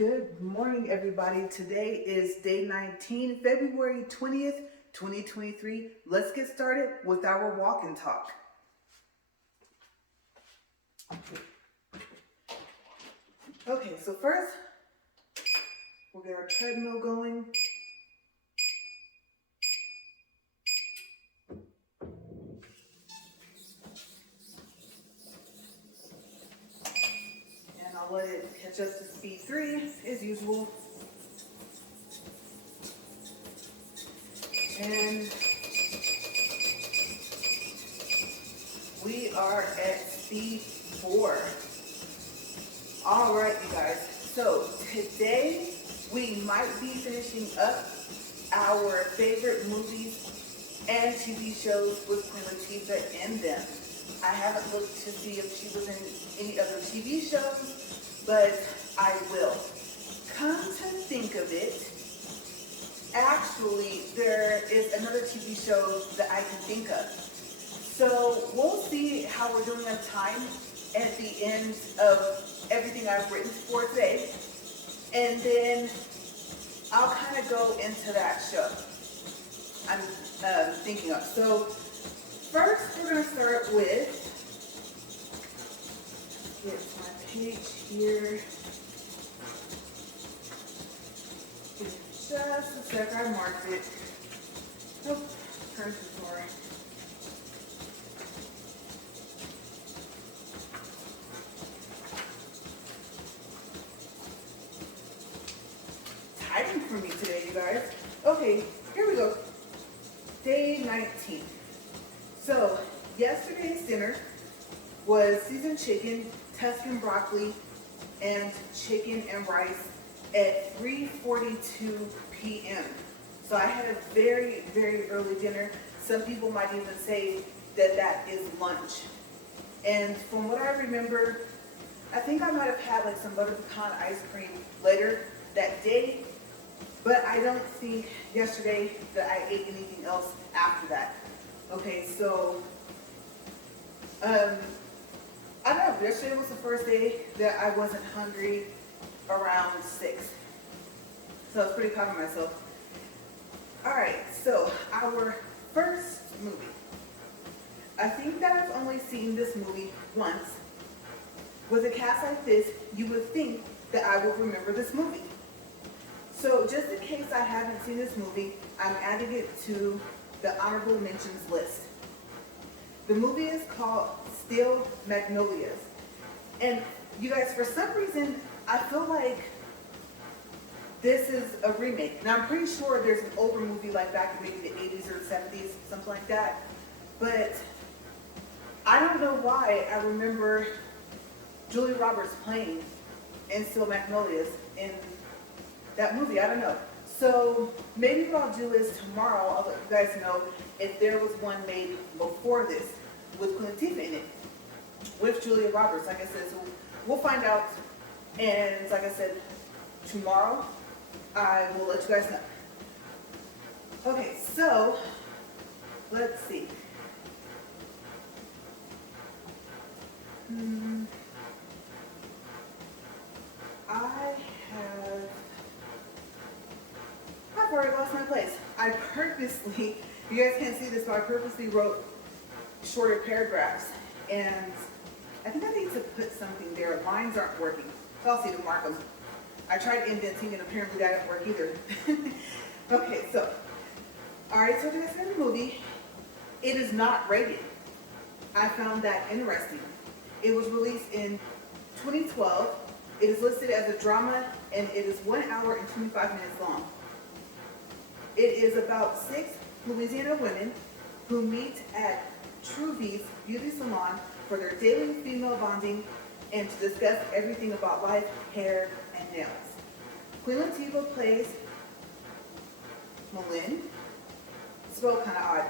Good morning, everybody. Today is day 19, February 20th, 2023. Let's get started with our walk and talk. Okay, so first, we'll get our treadmill going. And I'll let it catch up to speed 3 as usual. And we are at speed 4. All right, you guys. So today we might be finishing up our favorite movies and TV shows with Queen Latifah in them. I haven't looked to see if she was in any other TV shows, but I will. Come to think of it, actually, there is another TV show that I can think of. So we'll see how we're doing on time at the end of everything I've written for today. And then I'll kind of go into that show I'm thinking of. So first we're going to start with, get my page here. Just a sec, I marked it. Oh, turn to more. Typing for me today, you guys. Okay, here we go. Day 19. So, yesterday's dinner was seasoned chicken, Tuscan broccoli, and chicken and rice at 3:42 p.m. So I had a very, very early dinner. Some people might even say that that is lunch. And from what I remember, I think I might have had like some butter pecan ice cream later that day, but I don't think yesterday that I ate anything else after that. Okay, so, I don't know, yesterday was the first day that I wasn't hungry around 6. So I was pretty proud of myself. All right, so our first movie. I think that I've only seen this movie once. With a cast like this, you would think that I would remember this movie. So just in case I haven't seen this movie, I'm adding it to the honorable mentions list. The movie is called Steel Magnolias. And you guys, for some reason, I feel like this is a remake. Now I'm pretty sure there's an older movie like back in maybe the 80s or the 70s, something like that. But I don't know why I remember Julia Roberts playing in Steel Magnolias in that movie. I don't know. So maybe what I'll do is tomorrow I'll let you guys know if there was one made before this with Queen Latifah in it, with Julia Roberts. Like I said, so we'll find out. And like I said, tomorrow I will let you guys know. Okay, so let's see. I've already lost my place. I purposely, you guys can't see this, but I purposely wrote shorter paragraphs. And I think I need to put something there. Lines aren't working. So I'll see to mark them. I tried indenting and apparently that didn't work either. Okay, so, alright, so this is a movie. It is not rated. I found that interesting. It was released in 2012. It is listed as a drama and it is 1 hour and 25 minutes long. It is about 6 Louisiana women who meet at Truvy's beauty salon for their daily female bonding and to discuss everything about life, hair, and nails. Queen Latifah plays Malin, spelled kind of odd.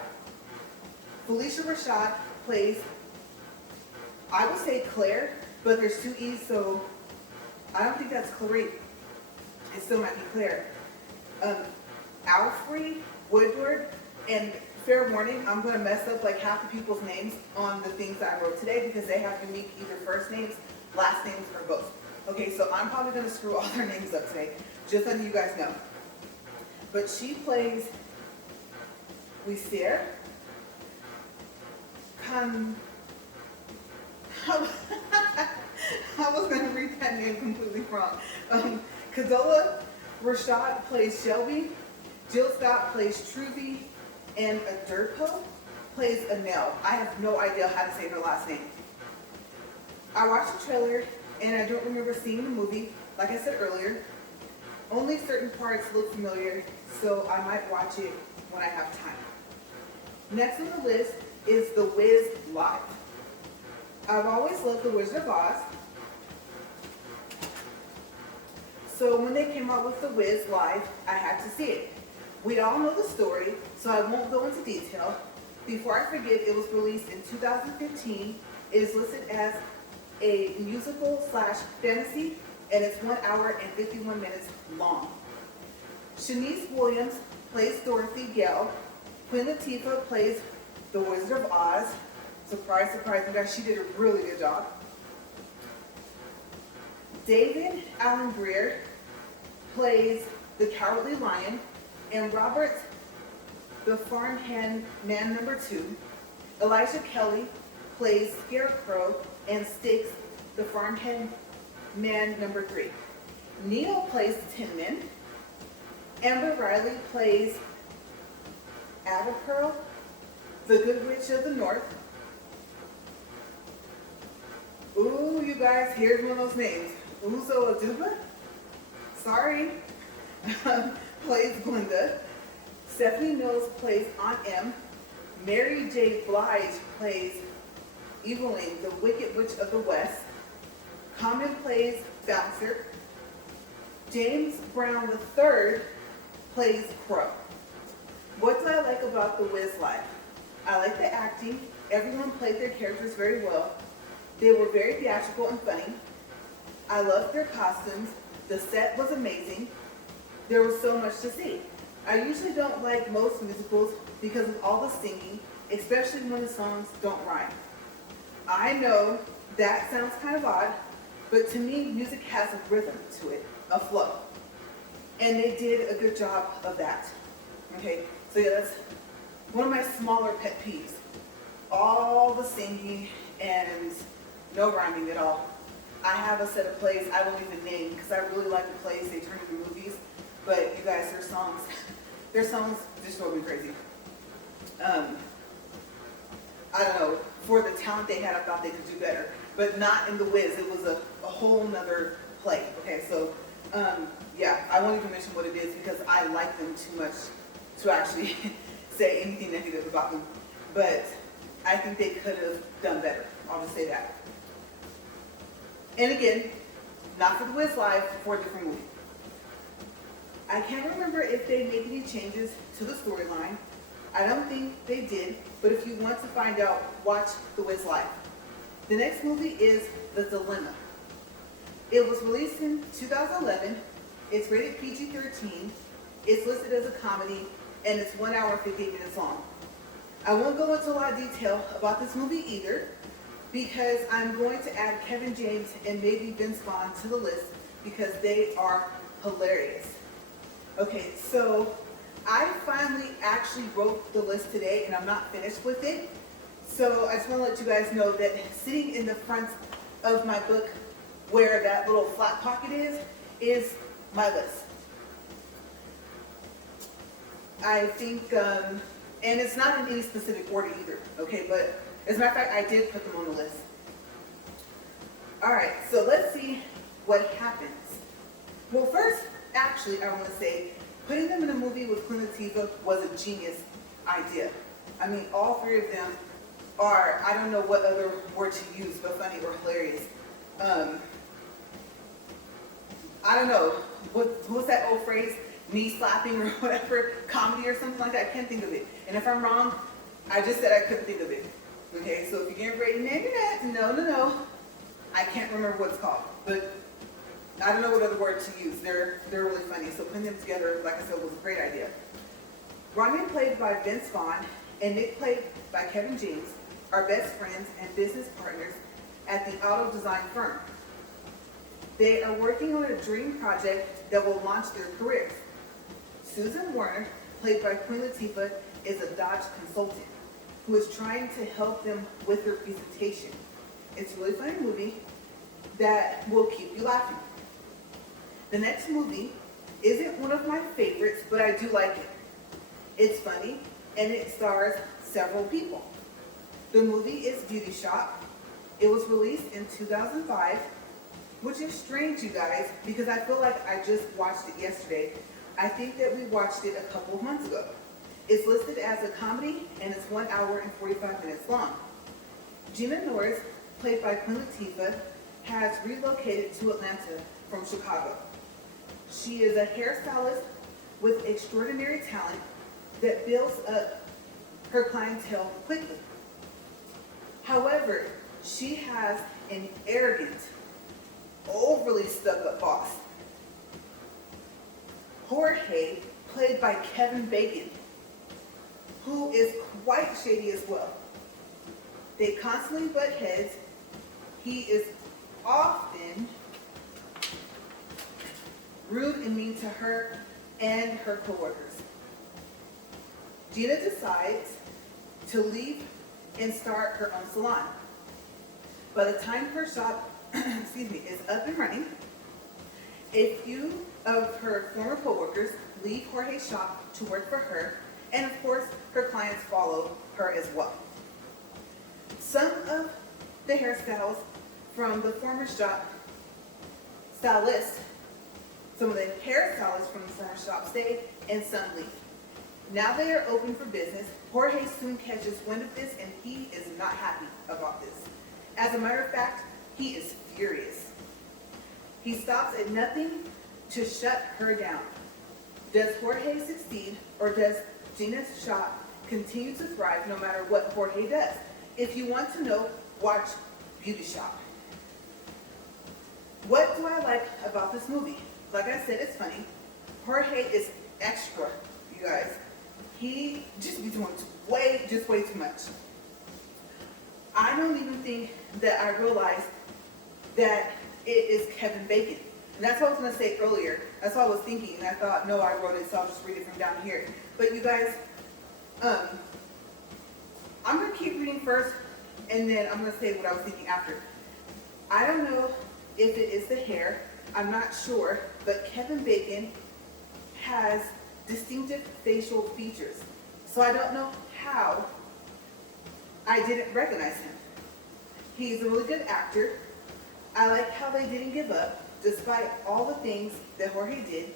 Felicia Rashad plays, I would say Claire, but there's 2 E's, so I don't think that's Clarice. It still might be Claire. Alfred Woodward, and fair warning, I'm going to mess up like half the people's names on the things that I wrote today because they have unique either first names, last names, or both. Okay, so I'm probably going to screw all their names up today, just letting you guys know. But she plays Lysaire. I was going to read that name completely wrong. Kadola Rashad plays Shelby. Jill Scott plays Truvy. And Adurpo plays Anel. I have no idea how to say her last name. I watched the trailer and I don't remember seeing the movie. Like I said earlier, only certain parts look familiar, so I might watch it when I have time. Next on the list is The Wiz Live. I've always loved The Wizard of Oz. So when they came out with The Wiz Live, I had to see it. We all know the story, so I won't go into detail. Before I forget, it was released in 2015. It is listed as a musical / fantasy, and it's 1 hour and 51 minutes long. Shanice Williams plays Dorothy Gale. Queen Latifah plays the Wizard of Oz. Surprise, surprise, you guys, she did a really good job. David Alan Grier plays the Cowardly Lion, and Robert the Farmhand Man #2. Elijah Kelly plays Scarecrow, and Sticks the Farmhand Man #3. Neil plays the Tin Man. Amber Riley plays Ada Pearl, the Good Witch of the North. Ooh, you guys, here's one of those names. Uzo Aduba, sorry, plays Glinda. Stephanie Mills plays Aunt M. Mary J. Blige plays Evelyn, the Wicked Witch of the West. Common plays Bouncer. James Brown III plays Crow. What do I like about The Wiz Live? I like the acting. Everyone played their characters very well. They were very theatrical and funny. I loved their costumes. The set was amazing. There was so much to see. I usually don't like most musicals because of all the singing, especially when the songs don't rhyme. I know that sounds kind of odd, but to me, music has a rhythm to it, a flow. And they did a good job of that. Okay, so yeah, that's one of my smaller pet peeves. All the singing and no rhyming at all. I have a set of plays I won't even name because I really like the plays they turn into movies. But you guys, their songs just drove me crazy. I don't know, for the talent they had, I thought they could do better. But not in The Wiz, it was a whole nother play. Okay, so yeah, I won't even mention what it is because I like them too much to actually say anything negative about them. But I think they could have done better. I'll just say that. And again, not for The Wiz Live, for a different movie. I can't remember if they made any changes to the storyline. I don't think they did, but if you want to find out, watch The Wiz Live. The next movie is The Dilemma. It was released in 2011. It's rated PG-13. It's listed as a comedy, and it's 1 hour and 58 minutes long. I won't go into a lot of detail about this movie either, because I'm going to add Kevin James and maybe Vince Vaughn to the list because they are hilarious. Okay, so I finally actually wrote the list today and I'm not finished with it. So I just want to let you guys know that sitting in the front of my book where that little flat pocket is my list. I think, and it's not in any specific order either, okay, but as a matter of fact, I did put them on the list. All right, so let's see what happens. Well, first, actually, I want to say, putting them in a movie with Queen Latifah was a genius idea. I mean, all three of them are, I don't know what other word to use, but funny or hilarious. I don't know, what's that old phrase? Knee slapping or whatever, comedy or something like that. I can't think of it. And if I'm wrong, I just said I couldn't think of it. Okay, so if you're getting ready to name your net, no. I can't remember what it's called, but I don't know what other word to use. They're really funny. So putting them together, like I said, was a great idea. Ryan, played by Vince Vaughn, and Nick, played by Kevin James, are best friends and business partners at the auto design firm. They are working on a dream project that will launch their careers. Susan Warner, played by Queen Latifah, is a Dodge consultant who is trying to help them with their presentation. It's a really funny movie that will keep you laughing. The next movie isn't one of my favorites, but I do like it. It's funny, and it stars several people. The movie is Beauty Shop. It was released in 2005, which is strange, you guys, because I feel like I just watched it yesterday. I think that we watched it a couple of months ago. It's listed as a comedy, and it's 1 hour and 45 minutes long. Gina Norris, played by Queen Latifah, has relocated to Atlanta from Chicago. She is a hairstylist with extraordinary talent that builds up her clientele quickly. However, she has an arrogant, overly stuck-up boss. Jorge, played by Kevin Bacon, who is quite shady as well. They constantly butt heads. He is often rude and mean to her and her coworkers. Gina decides to leave and start her own salon. By the time her shop is up and running, a few of her former coworkers leave Jorge's shop to work for her, and of course, her clients follow her as well. Some of the hairstyles from the former shop stylists, some of the hairstylists from the former shop stay, and some leave. Now they are open for business. Jorge soon catches wind of this, and he is not happy about this. As a matter of fact, he is furious. He stops at nothing to shut her down. Does Jorge succeed, or does Gina's shop continue to thrive no matter what Jorge does? If you want to know, watch Beauty Shop. What do I like about this movie? Like I said, it's funny. Jorge is extra, you guys. He just be doing way too much. I don't even think that I realized that it is Kevin Bacon. And that's what I was going to say earlier. That's what I was thinking. And I thought, no, I wrote it, so I'll just read it from down here. But you guys, I'm going to keep reading first, and then I'm going to say what I was thinking after. I don't know if it is the hair. I'm not sure. But Kevin Bacon has distinctive facial features. So I don't know how I didn't recognize him. He's a really good actor. I like how they didn't give up, despite all the things that Jorge did.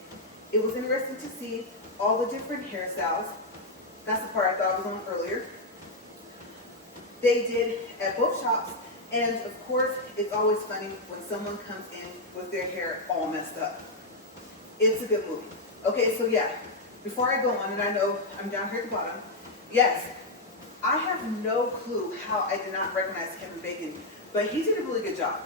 It was interesting to see all the different hairstyles. That's the part I thought I was on earlier. They did at both shops, and of course, it's always funny when someone comes in with their hair all messed up. It's a good movie. Okay, so yeah, before I go on, and I know I'm down here at the bottom, yes, I have no clue how I did not recognize Kevin Bacon, but he did a really good job.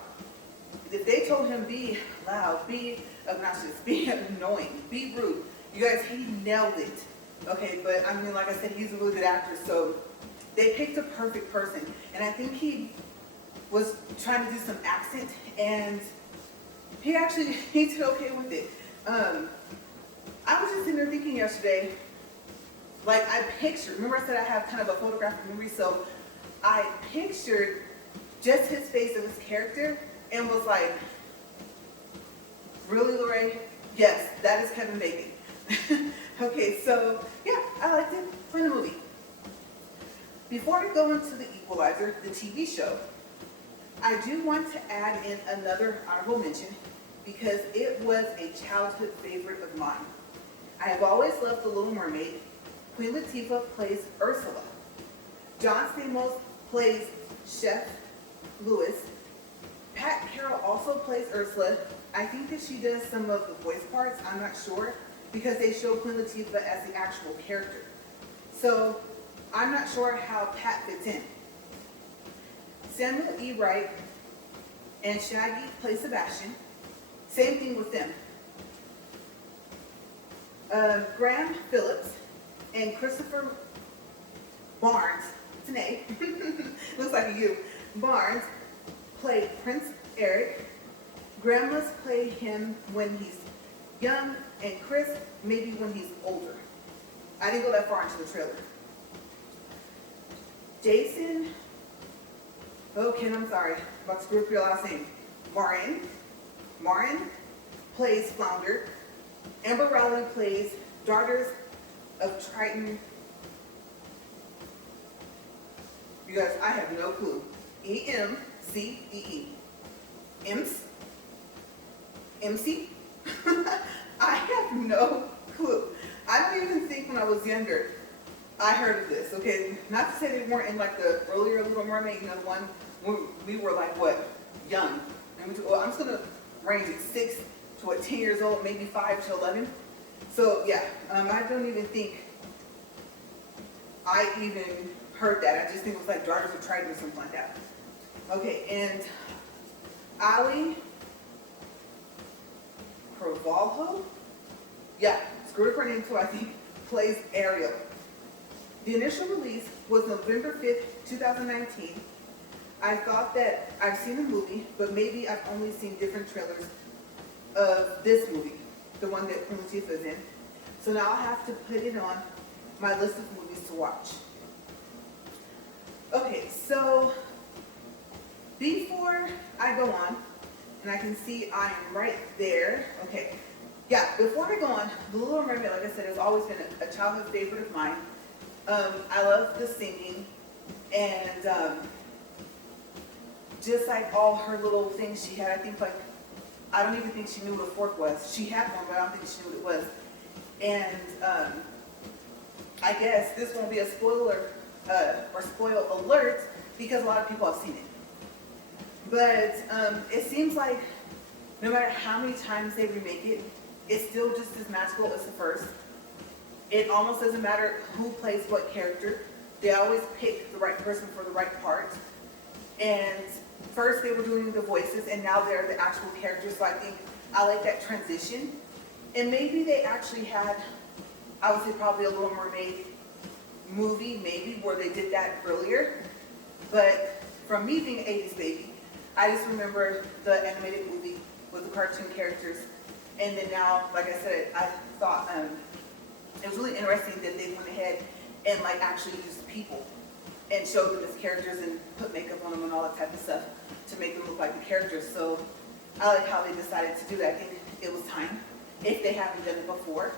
If they told him be loud, be obnoxious, be annoying, be rude, you guys, he nailed it. Okay, but I mean, like I said, he's a really good actor, so they picked a perfect person. And I think he was trying to do some accent, and he did okay with it. I was just sitting there thinking yesterday, like I pictured, remember I said I have kind of a photographic memory, so I pictured just his face of his character and was like, really, LaRae? Yes, that is Kevin Bacon. Okay, so yeah, I liked it. Fun movie. Before I go into The Equalizer, the TV show, I do want to add in another honorable mention because it was a childhood favorite of mine. I have always loved The Little Mermaid. Queen Latifah plays Ursula. John Stamos plays Chef Louis. Pat Carroll also plays Ursula. I think that she does some of the voice parts, I'm not sure, because they show Queen Latifah as the actual character. So I'm not sure how Pat fits in. Samuel E. Wright and Shaggy play Sebastian. Same thing with them. Graham Phillips and Christopher Barnes, it's an A, looks like a U, Barnes played Prince Eric. Grandmas play him when he's young, and Chris maybe when he's older. I didn't go that far into the trailer. Jason, oh Ken, I'm sorry, I'm about to screw up your last name. Marin plays Flounder. Amber Rowley plays Daughters of Triton. You guys, I have no clue. E-M-C-E-E. Imps? MC? I have no clue. I don't even think when I was younger, I heard of this, okay? Not to say they weren't in like the earlier Little Mermaid, you know, the one when we were like, what, young. And well, I'm just gonna range it 6 to what, 10 years old, maybe 5 to 11. So yeah, I don't even think I even heard that. I just think it was like Daughters of Triton or something like that. Okay, and Ali Carvalho, yeah, screw her name too, I think, plays Ariel. The initial release was November 5th, 2019. I thought that I've seen the movie, but maybe I've only seen different trailers of this movie, the one that Queen Latifah is in. So now I'll have to put it on my list of movies to watch. Okay, so before I go on, and I can see I am right there. Okay, yeah, before I go on, The Little Mermaid, like I said, has always been a childhood favorite of mine. I love the singing, and just like all her little things she had, I think like, I don't even think she knew what a fork was. She had one, but I don't think she knew what it was. And I guess this won't be a spoiler or spoil alert because a lot of people have seen it. But it seems like no matter how many times they remake it, it's still just as magical as the first. It almost doesn't matter who plays what character. They always pick the right person for the right part. And first they were doing the voices, and now they're the actual characters. So I think I like that transition. And maybe they actually had, I would say probably a Little Mermaid movie, maybe, where they did that earlier. But from me being an 80s baby, I just remember the animated movie with the cartoon characters. And then now, like I said, I thought it was really interesting that they went ahead and like actually used people and showed them as characters and put makeup on them and all that type of stuff to make them look like the characters. So I like how they decided to do that. I think it was time, if they haven't done it before.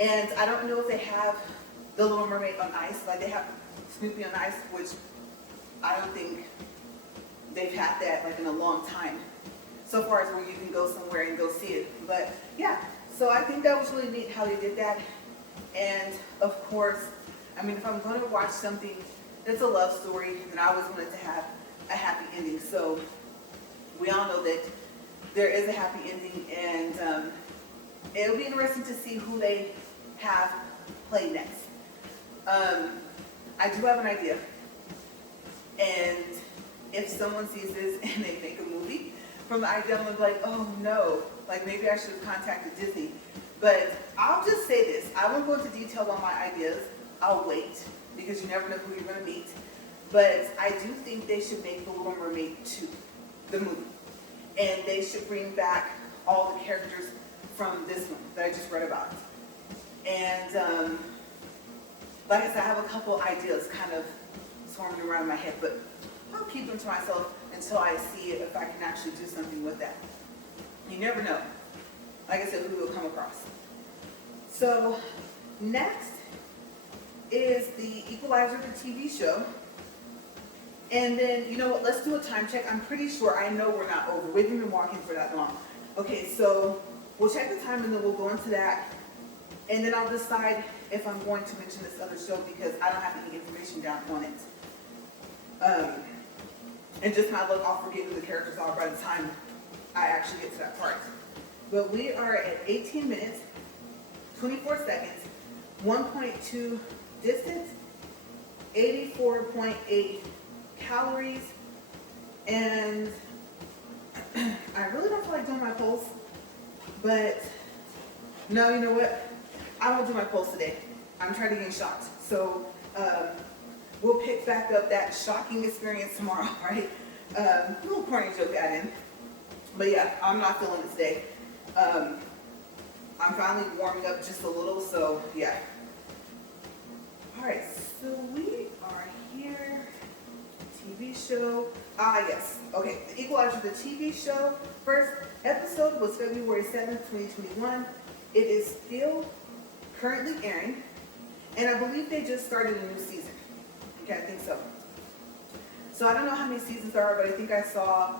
And I don't know if they have The Little Mermaid on ice, like they have Snoopy on ice, which I don't think they've had that like in a long time. So far as where you can go somewhere and go see it. But yeah, so I think that was really neat how they did that. And of course, I mean, if I'm going to watch something that's a love story, then I always want it to have a happy ending. So we all know that there is a happy ending, and it'll be interesting to see who they have play next. I do have an idea, and if someone sees this and they make a movie from the idea, I'm gonna be like, oh no, like maybe I should have contacted Disney. But I'll just say this, I won't go into detail on my ideas. I'll wait, because you never know who you're gonna meet. But I do think they should make The Little Mermaid 2, the movie. And they should bring back all the characters from this one that I just read about. And like I said, I have a couple ideas kind of swarming around in my head, but I'll keep them to myself until I see if I can actually do something with that. You never know, like I said, who we'll come across. So next is the Equalizer, the TV show. And then, you know what, let's do a time check. I'm pretty sure, I know we're not over. We haven't been walking for that long. Okay, so we'll check the time and then we'll go into that. And then I'll decide if I'm going to mention this other show because I don't have any information down on it. And just my luck, I'll forget who the characters are by the time I actually get to that part. But we are at 18 minutes, 24 seconds, 1.2 distance, 84.8 calories, and I really don't feel like doing my pulse, but no, you know what? I won't do my pulse today. I'm trying to get shocked. So we'll pick back up that shocking experience tomorrow, right? Little corny joke add in. But yeah, I'm not feeling it today. I'm finally warming up just a little, so yeah. All right, so we are here. TV show. Yes. Okay, The Equalizer, the TV show. First episode was February 7th, 2021. It is still currently airing, and I believe they just started a new season. Okay, I think so. So I don't know how many seasons there are, but I think I saw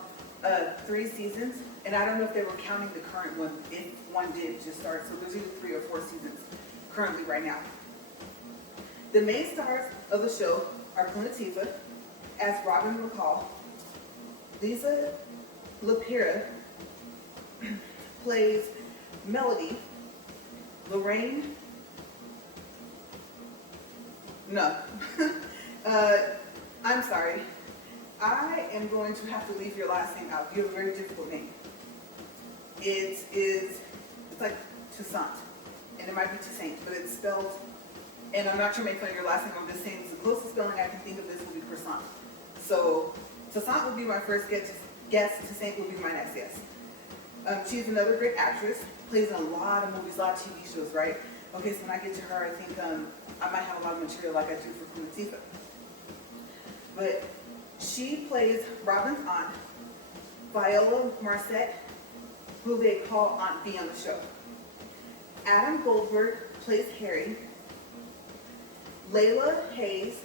3 seasons, and I don't know if they were counting the current one, if one did just start. So there's either 3 or 4 seasons currently right now. The main stars of the show are Queen Latifah as Robin McCall. Lisa LaPera plays Melody. LaRae's, no. I'm sorry. I am going to have to leave your last name out. You have a very difficult name. It's like Toussaint, and it might be Toussaint, but it's spelled, and I'm not trying to make fun of your last name, I'm just saying it's the closest spelling I can think of this will be croissant. So Toussaint would be my first guess, Toussaint would be my next guess. She's another great actress, plays in a lot of movies, a lot of TV shows, right? Okay, so when I get to her, I think I might have a lot of material like I do for Queen Latifah. But she plays Robin's aunt, Viola Marcette, who they call Aunt B on the show. Adam Goldberg plays Harry. Layla Hayes,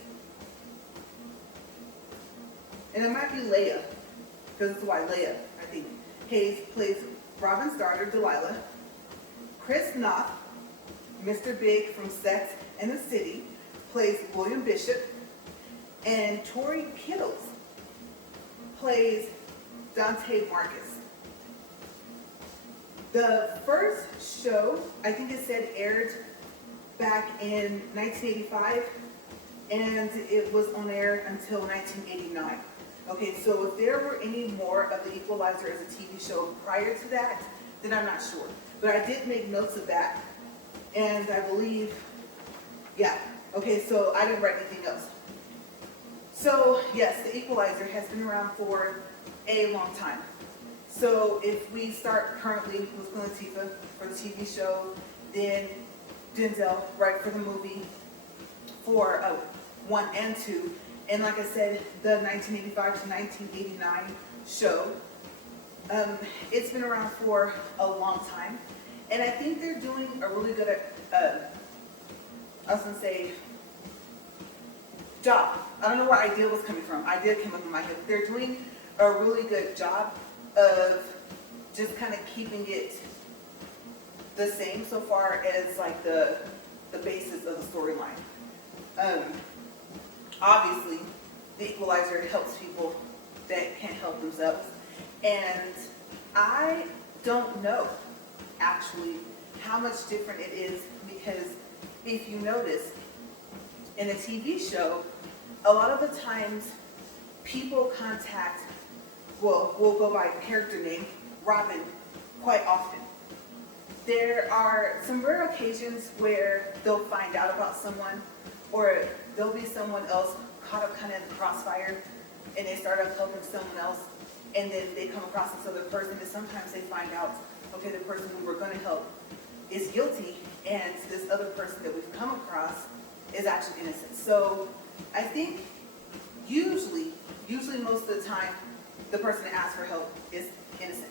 and it might be Leia, because it's why Leia, I think. Hayes plays Robin's daughter, Delilah. Chris Noth, Mr. Big from Sex and the City, plays William Bishop. And Tori Kittles plays Dante Marcus. The first show, I think it said aired back in 1985, and it was on air until 1989. Okay, so if there were any more of The Equalizer as a TV show prior to that, then I'm not sure. But I did make notes of that, and I believe, yeah. Okay, so I didn't write anything else. So yes, The Equalizer has been around for a long time. So if we start currently with Queen Latifah for the TV show, then Denzel, right, for the movie, for 1 and 2. And like I said, the 1985 to 1989 show, it's been around for a long time. And I think they're doing a really good, I was going to say, job. I don't know where idea was coming from. Idea came up in my head. They're doing a really good job of just kind of keeping it the same so far as like the basis of the storyline. Obviously, The Equalizer helps people that can't help themselves. And I don't know actually how much different it is, because if you notice, in a TV show, a lot of the times people contact, well, we'll go by character name, Robin, quite often. There are some rare occasions where they'll find out about someone, or there'll be someone else caught up kind of in the crossfire, and they start up helping someone else, and then they come across this other person, and sometimes they find out, okay, the person who we're going to help is guilty, and this other person that we've come across is actually innocent. So I think usually most of the time, the person that asks for help is innocent.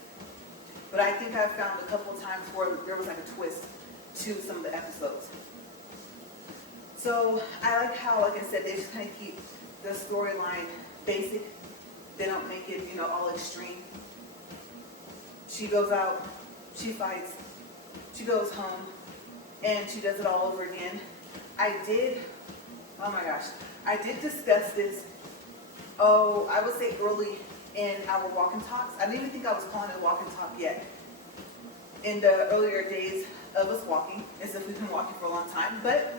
But I think I've found a couple of times where there was like a twist to some of the episodes. So I like how, like I said, they just kind of keep the storyline basic. They don't make it, all extreme. She goes out, she fights, she goes home, and she does it all over again. I did discuss this, I would say early in our walk and talks. I didn't even think I was calling it a walk and talk yet. In the earlier days of us walking, as if we've been walking for a long time, but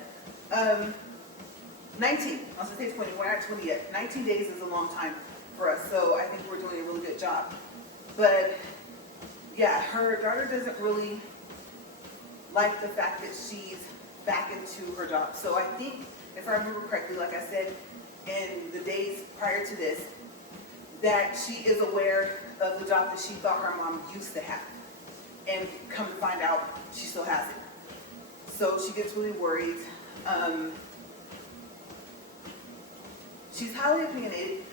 19, I was going to say 20, we're not 20 yet. 19 days is a long time for us, so I think we're doing a really good job. But yeah, her daughter doesn't really like the fact that she's back into her job. So I think, if I remember correctly, like I said, in the days prior to this, that she is aware of the job that she thought her mom used to have. And come to find out, she still has it. So she gets really worried. She's highly opinionated.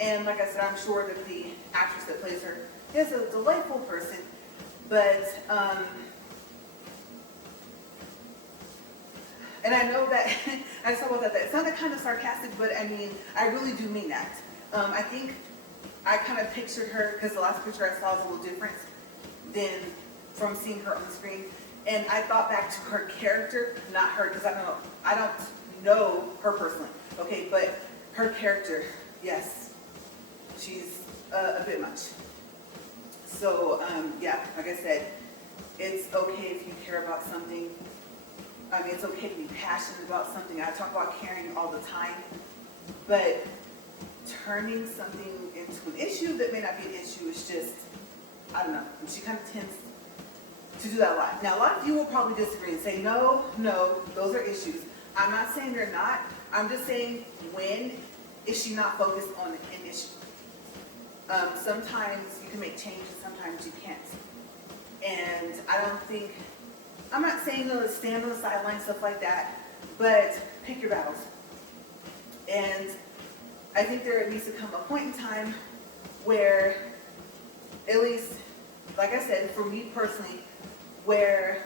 And like I said, I'm sure that the actress that plays her is a delightful person. But, and I know that, I just thought about that sounded kind of sarcastic, but I mean, I really do mean that. I think I kind of pictured her, because the last picture I saw was a little different than from seeing her on the screen. And I thought back to her character, not her, because I don't know her personally, okay, but her character, yes, she's a bit much. So, yeah, like I said, it's okay if you care about something. I mean, it's okay to be passionate about something. I talk about caring all the time, but turning something into an issue that may not be an issue is just, I don't know. And she kind of tends to do that a lot. Now, a lot of you will probably disagree and say, no, those are issues. I'm not saying they're not. I'm just saying, when is she not focused on an issue? Sometimes you can make changes, sometimes you can't. And I don't think, I'm not saying to stand on the sidelines, stuff like that, but pick your battles. And I think there needs to come a point in time where, at least, like I said, for me personally, where,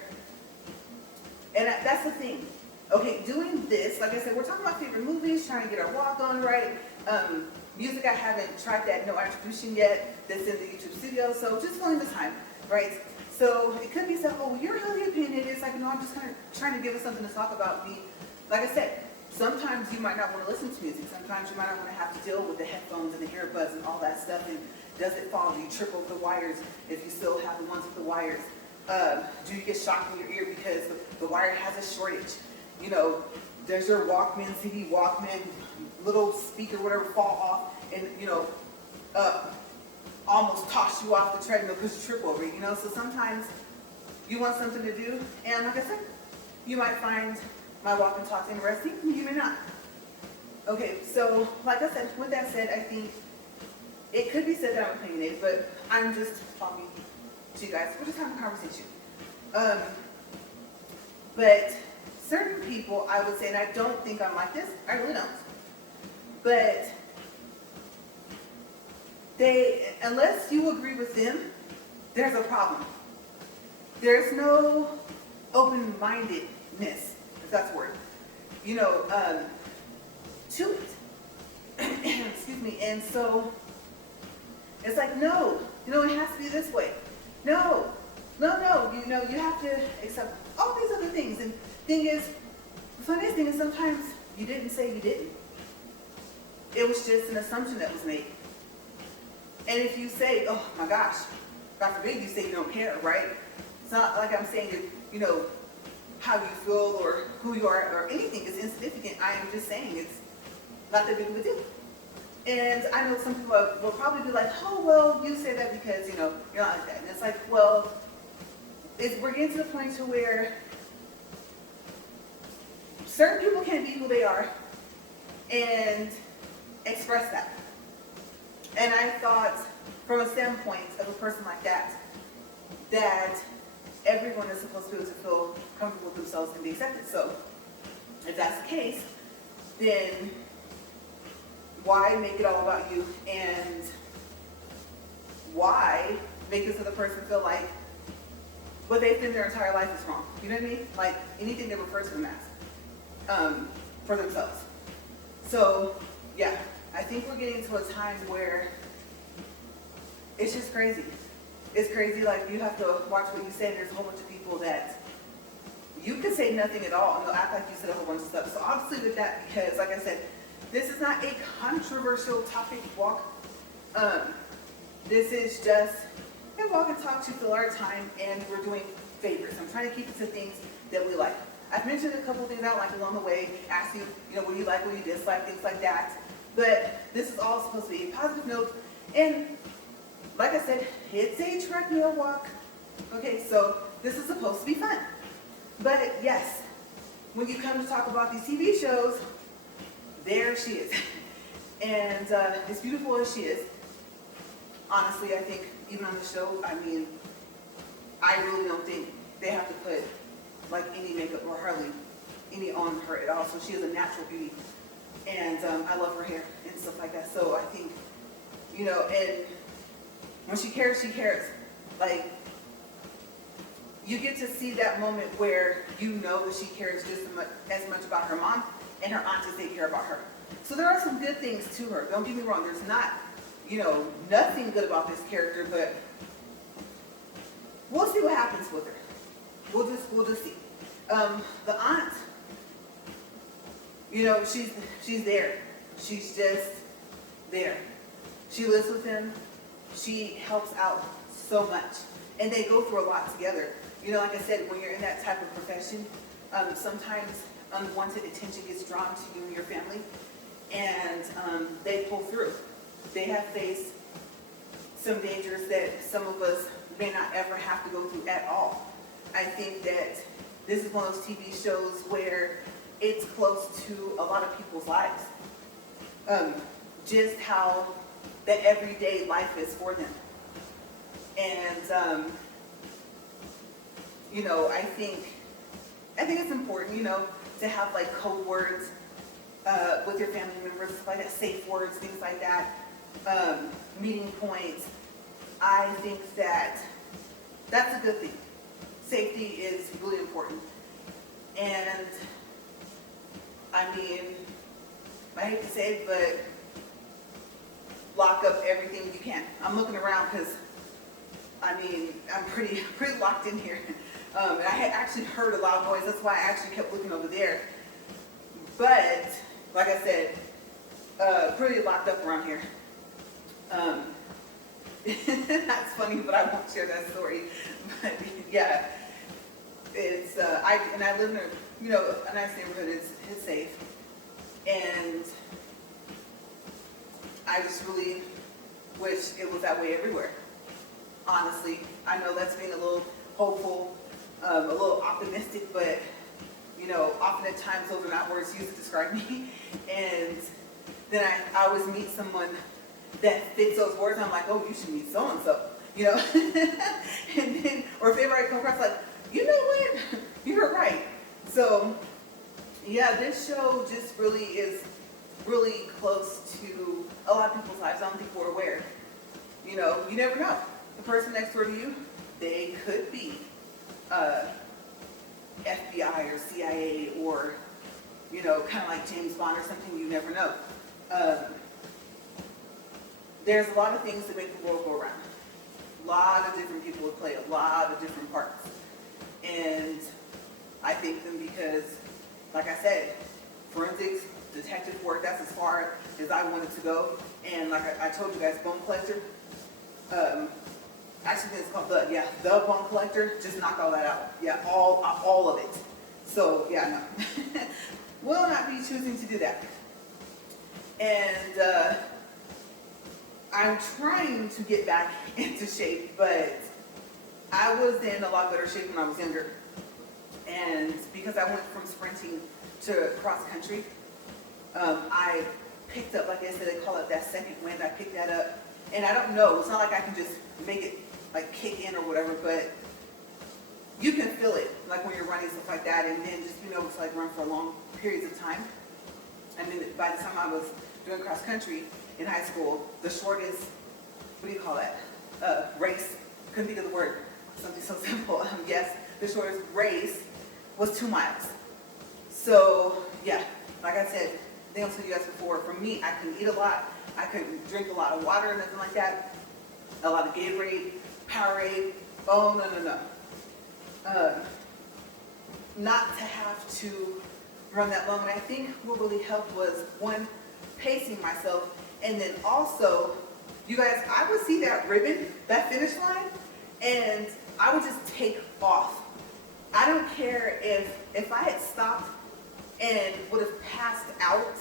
and that's the thing, okay, doing this, like I said, we're talking about favorite movies, trying to get our walk on right, music, I haven't tried that no attribution yet, that's in the YouTube studio, so just filling the time, right? So it could be stuff, oh, you're highly opinionated, it's like, no, I'm just kind of trying to give us something to talk about. Like I said, sometimes you might not want to listen to music, sometimes you might not want to have to deal with the headphones and the earbuds and all that stuff, and does it fall, do you trip over the wires if you still have the ones with the wires? Do you get shocked in your ear because the wire has a shortage? You know, does your Walkman, CD Walkman, little speaker, whatever, fall off and, you know, almost toss you off the treadmill because you trip over it, you know? So sometimes you want something to do, and like I said, you might find my walk and talk interesting, you may not. Okay, so like I said, with that said, I think it could be said that I'm opinionated, but I'm just talking to you guys. We're just having a conversation. But certain people, I would say, and I don't think I'm like this, I really don't, but they, unless you agree with them, there's a problem. There's no open-mindedness, if that's a word, you know, to it. Excuse me. And so it's like, no, you know, it has to be this way. No, you know, you have to accept all these other things. And thing is, the funniest thing is sometimes you didn't say you didn't. It was just an assumption that was made. And if you say, oh my gosh, God forbid you say you don't care, right? It's not like I'm saying that, you know, how you feel or who you are or anything is insignificant. I am just saying it's not that big of a deal. And I know some people will probably be like, oh, well, you say that because, you know, you're not like that. And it's like, well, we're getting to the point to where certain people can be who they are and express that. And I thought, from a standpoint of a person like that, that everyone is supposed to be able to feel comfortable with themselves and be accepted. So, if that's the case, then why make it all about you? And why make this other person feel like what they've been their entire life is wrong? You know what I mean? Like anything they refer to them as for themselves. So, yeah. I think we're getting to a time where it's just crazy. It's crazy, like you have to watch what you say, and there's a whole bunch of people that you could say nothing at all and they'll act like you said a whole bunch of stuff. So I'll just leave with that because, like I said, this is not a controversial topic walk. This is just a walk and talk to fill our time, and we're doing favorites. I'm trying to keep it to things that we like. I've mentioned a couple things I like along the way, asked you, you know, what do you like, what do you dislike, things like that. But this is all supposed to be a positive note. And like I said, it's a treadmill walk. Okay, so this is supposed to be fun. But yes, when you come to talk about these TV shows, there she is. And as beautiful as she is, honestly, I think even on the show, I mean, I really don't think they have to put like any makeup or hardly any on her at all. So she is a natural beauty, and I love her hair and stuff like that. So I think, you know, and when she cares, she cares. Like, you get to see that moment where you know that she cares just as much about her mom and her aunts take care about her. So there are some good things to her. Don't get me wrong. There's not, you know, nothing good about this character, but we'll see what happens with her. We'll just see. The aunt, you know, she's there. She's just there. She lives with him. She helps out so much, and they go through a lot together. You know, like I said, when you're in that type of profession, sometimes unwanted attention gets drawn to you and your family, and they pull through. They have faced some dangers that some of us may not ever have to go through at all. I think that this is one of those TV shows where it's close to a lot of people's lives. Just how the everyday life is for them. And, you know, I think it's important, you know, to have like code words with your family members, like that, safe words, things like that, meeting points. I think that that's a good thing. Safety is really important. And I mean, I hate to say it, but lock up everything you can. I'm looking around because, I mean, I'm pretty locked in here. And I had actually heard a loud noise. That's why I actually kept looking over there. But, like I said, pretty locked up around here. That's funny, but I won't share that story. But yeah, it's I live in a, you know, a nice neighborhood. It's safe, and I just really wish it was that way everywhere. Honestly, I know that's being a little hopeful, a little optimistic, but you know, often at times those are not words used to describe me. And then I always meet someone that fits those words. I'm like, oh, you should meet so and so, you know. And then, or if ever I come across like, you know what, you're right. So yeah, this show just really is really close to a lot of people's lives. I don't think we're aware. You know, you never know. The person next door to you, they could be FBI or CIA or, you know, kind of like James Bond or something. You never know. There's a lot of things that make the world go around. A lot of different people would play a lot of different parts. And I thank them because, like I said, forensics, detective work, that's as far as I wanted to go. And like I told you guys, bone collector, actually it's called the bone collector, just knock all that out. Yeah, all of it. So yeah, no. Will not be choosing to do that. And I'm trying to get back into shape, but I was in a lot better shape when I was younger. And because I went from sprinting to cross country, I picked up, like I said, they call it that second wind. I picked that up. And I don't know, it's not like I can just make it like kick in or whatever, but you can feel it, like when you're running, stuff like that, and then just being able to like run for long periods of time. And then by the time I was doing cross country in high school, the shortest, what do you call that? Race, couldn't think of the word, something so simple. Yes, the shortest race was 2 miles. So yeah, like I said, I think I'll tell you guys before, for me, I couldn't eat a lot. I couldn't drink a lot of water, nothing like that. A lot of Gatorade, Powerade. Oh, no. Not to have to run that long. And I think what really helped was, one, pacing myself. And then also, you guys, I would see that ribbon, that finish line, and I would just take off. I don't care if I had stopped and would have passed out,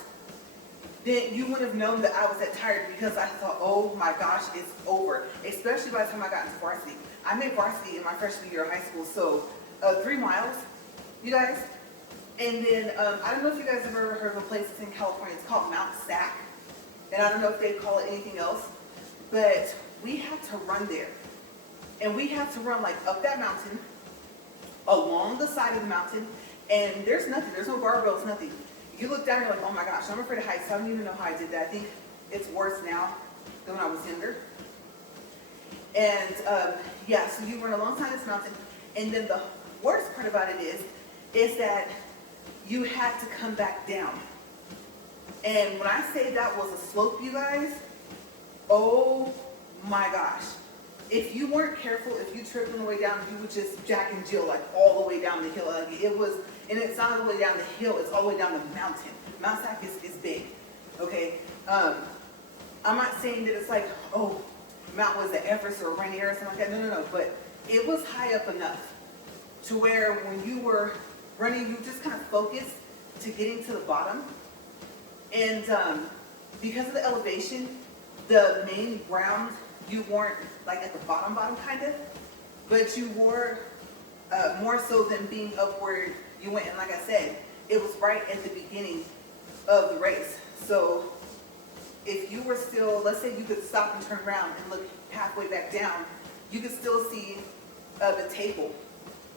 then you would have known that I was that tired, because I thought, oh my gosh, it's over. Especially by the time I got into varsity. I made varsity in my freshman year of high school, so 3 miles, you guys. And then, I don't know if you guys have ever heard of a place that's in California. It's called Mount Sac. And I don't know if they call it anything else. But we had to run there. And we had to run like up that mountain, along the side of the mountain, and there's nothing, there's no guardrails, nothing. You look down, you're like, oh my gosh, I'm afraid of heights. I don't even know how I did that. I think it's worse now than when I was younger. And yeah, so you run alongside this mountain, and then the worst part about it is that you had to come back down. And when I say that was a slope, you guys, oh my gosh. If you weren't careful, if you tripped on the way down, you would just Jack and Jill like all the way down the hill. Like it was, and it's not all the way down the hill, it's all the way down the mountain. Mount Sac is big, okay? I'm not saying that it's like, oh, Mount was the Everest or Rainier or something like that. No. But it was high up enough to where when you were running, you just kind of focused to getting to the bottom. And because of the elevation, the main ground, you weren't like at the bottom kind of, but you were more so than being up where you went. And like I said, it was right at the beginning of the race. So if you were still, let's say you could stop and turn around and look halfway back down, you could still see the table,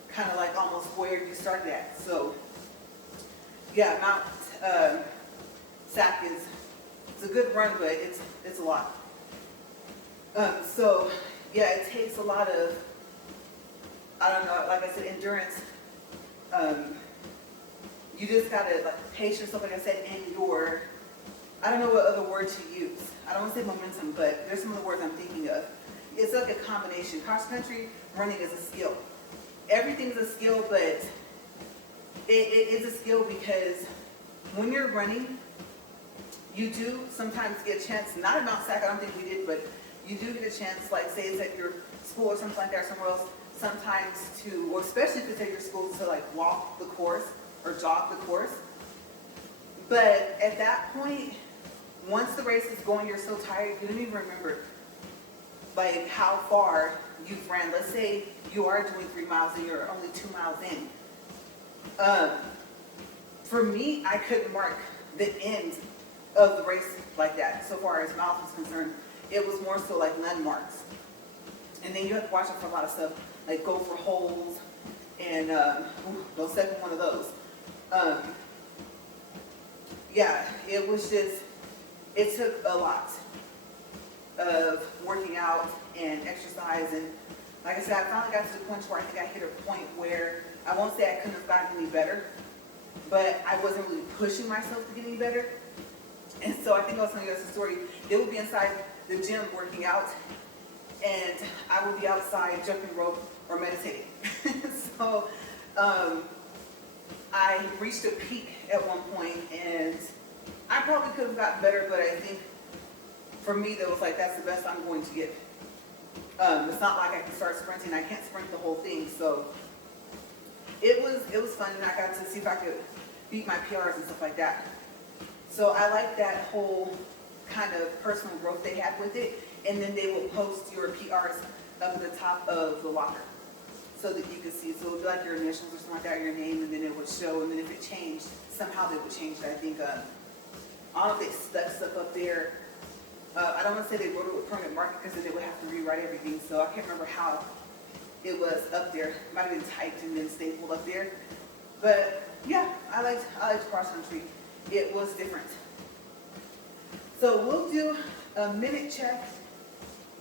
kind of like almost where you started at. So yeah, Mount Sac it's a good run, but it's a lot. So yeah, it takes a lot of, I don't know, like I said, endurance. You just gotta like patience, stuff like I said, and your, I don't know what other word to use. I don't want to say momentum, but there's some of the words I'm thinking of. It's like a combination. Cross country running is a skill. Everything's a skill, but it is a skill because when you're running, you do sometimes get a chance, not at Mount Sac, I don't think we did, but you do get a chance, like say it's at your school or something like that, or somewhere else, sometimes to, or especially if it's at your school, to like walk the course or jog the course. But at that point, once the race is going, you're so tired, you don't even remember like how far you've ran. Let's say you are doing 3 miles and you're only 2 miles in. For me, I couldn't mark the end of the race like that, so far as miles was concerned. It was more so like landmarks. And then you have to watch out for a lot of stuff, like go for holes, and don't step in one of those. Yeah, it was just, it took a lot of working out and exercise. And like I said, I finally got to the point where I think I hit a point where I won't say I couldn't have gotten any better, but I wasn't really pushing myself to get any better. And so I think I was telling you guys a story. They would be inside the gym working out, and I would be outside jumping rope or meditating. So I reached a peak at one point, and I probably could have gotten better, but I think for me that was like, that's the best I'm going to get. It's not like I can start sprinting. I can't sprint the whole thing. So it was fun, and I got to see if I could beat my PRs and stuff like that. So I like that whole kind of personal growth they had with it. And then they will post your PRs up at the top of the locker so that you can see. So it would be like your initials or something like that, your name, and then it would show. And then if it changed, somehow they would change it. I think, I don't know if they stuck stuff up there. I don't want to say they wrote it with permanent marker because then they would have to rewrite everything. So I can't remember how it was up there. It might have been typed and then stapled up there. But yeah, I liked cross country. It was different. So we'll do a minute check,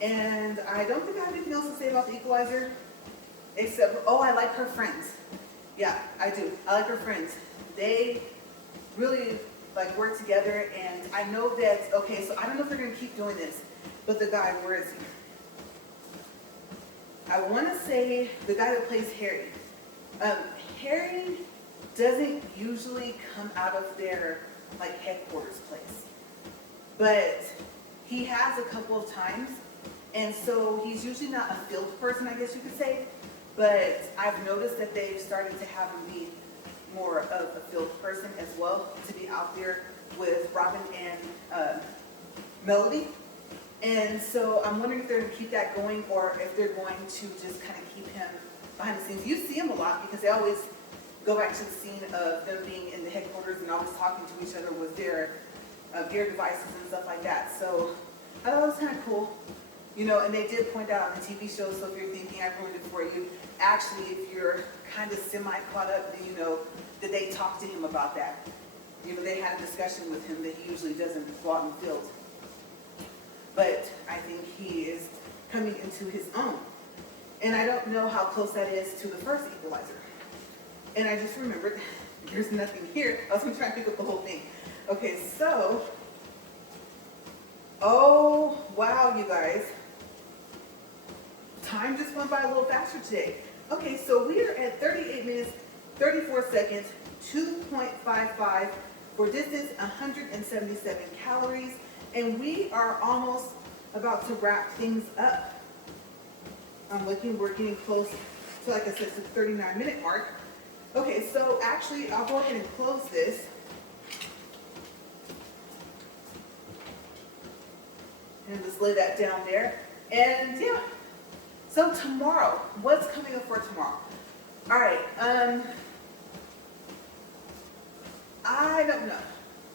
and I don't think I have anything else to say about the equalizer, except, oh, I like her friends. Yeah, I do. I like her friends. They really like work together, and I know that, okay, so I don't know if they're gonna keep doing this, but the guy, where is he? I wanna say the guy that plays Harry. Harry doesn't usually come out of their like headquarters place, but he has a couple of times, and so he's usually not a field person, I guess you could say, but I've noticed that they've started to have him be more of a field person as well, to be out there with Robin and Melody. And so I'm wondering if they're going to keep that going, or if they're going to just kind of keep him behind the scenes. You see him a lot because they always go back to the scene of them being in the headquarters and always talking to each other with their gear devices and stuff like that. So I thought it was kind of cool. You know, and they did point out on the TV show, so if you're thinking I ruined it for you, actually, if you're kind of semi-caught up, then you know that they talked to him about that. You know, they had a discussion with him that he usually doesn't go out in the field. But I think he is coming into his own. And I don't know how close that is to the first equalizer. And I just remembered, there's nothing here. I was going to try and pick up the whole thing. Okay, so, oh, wow, you guys. Time just went by a little faster today. Okay, so we are at 38 minutes, 34 seconds, 2.55 for distance, 177 calories, and we are almost about to wrap things up. I'm looking, we're getting close to, like I said, to the 39-minute mark. Okay, so actually, I'll go ahead and close this. And just lay that down there. And yeah. So tomorrow, what's coming up for tomorrow? All right, I don't know.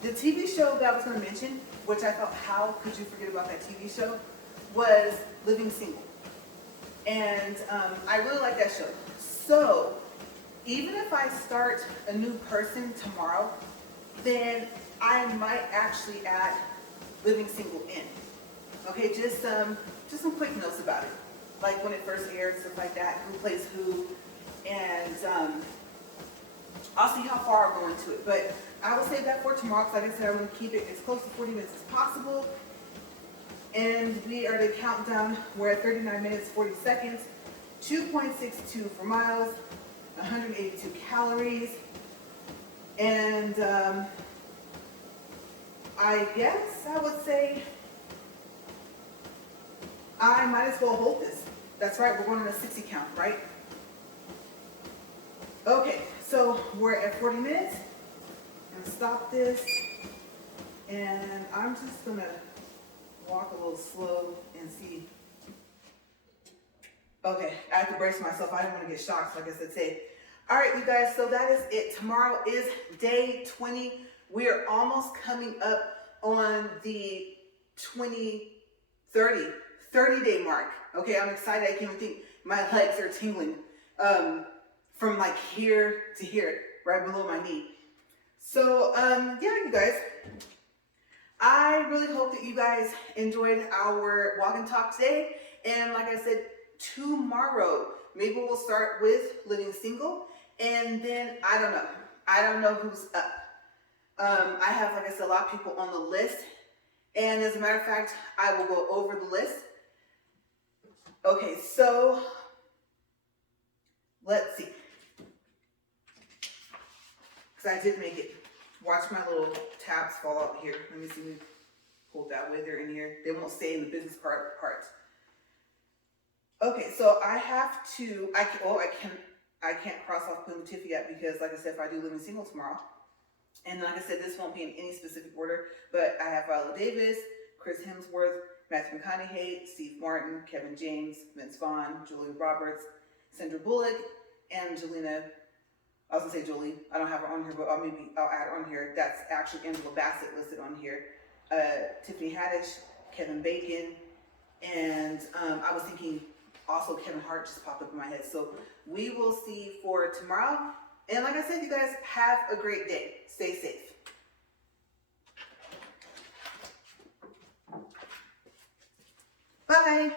The TV show that I was going to mention, which I thought, how could you forget about that TV show, was Living Single. And I really like that show. So even if I start a new person tomorrow, then I might actually add Living Single in. Okay, just some quick notes about it. Like when it first aired, stuff like that, who plays who, and I'll see how far I go into it. But I will save that for tomorrow, because like I said, I want to keep it as close to 40 minutes as possible. And we are at a countdown. We're at 39 minutes, 40 seconds, 2.62 for miles, 182 calories. And I guess I would say I might as well hold this. That's right, we're going on a 60 count, right? Okay, so we're at 40 minutes. I'm gonna stop this. And I'm just gonna walk a little slow and see. Okay, I have to brace myself. I don't want to get shocked, like I said today. All right, you guys, so that is it. Tomorrow is day 20. We are almost coming up on the 30-day mark. Okay, I'm excited. I can't even think. My legs are tingling from like here to here, right below my knee. So, yeah, you guys, I really hope that you guys enjoyed our walk and talk today. And like I said, tomorrow, maybe we'll start with Living Single. And then, I don't know. I don't know who's up. I have, like I said, a lot of people on the list. And as a matter of fact, I will go over the list. Okay, so let's see. Because I did make it. Watch my little tabs fall out here. Let me see. Let me pull that way. They're in here. They won't stay in the business part. Okay, so I have to. I can't cross off Queen Latifah yet because, like I said, if I do Living Single tomorrow, and like I said, this won't be in any specific order. But I have Viola Davis, Chris Hemsworth, Matthew McConaughey, Steve Martin, Kevin James, Vince Vaughn, Julia Roberts, Sandra Bullock, Angelina. I was gonna say Jolie. I don't have her on here, but maybe I'll add her on here. That's actually Angela Bassett listed on here. Tiffany Haddish, Kevin Bacon, and I was thinking also Kevin Hart just popped up in my head. So we will see for tomorrow. And like I said, you guys have a great day. Stay safe. Bye.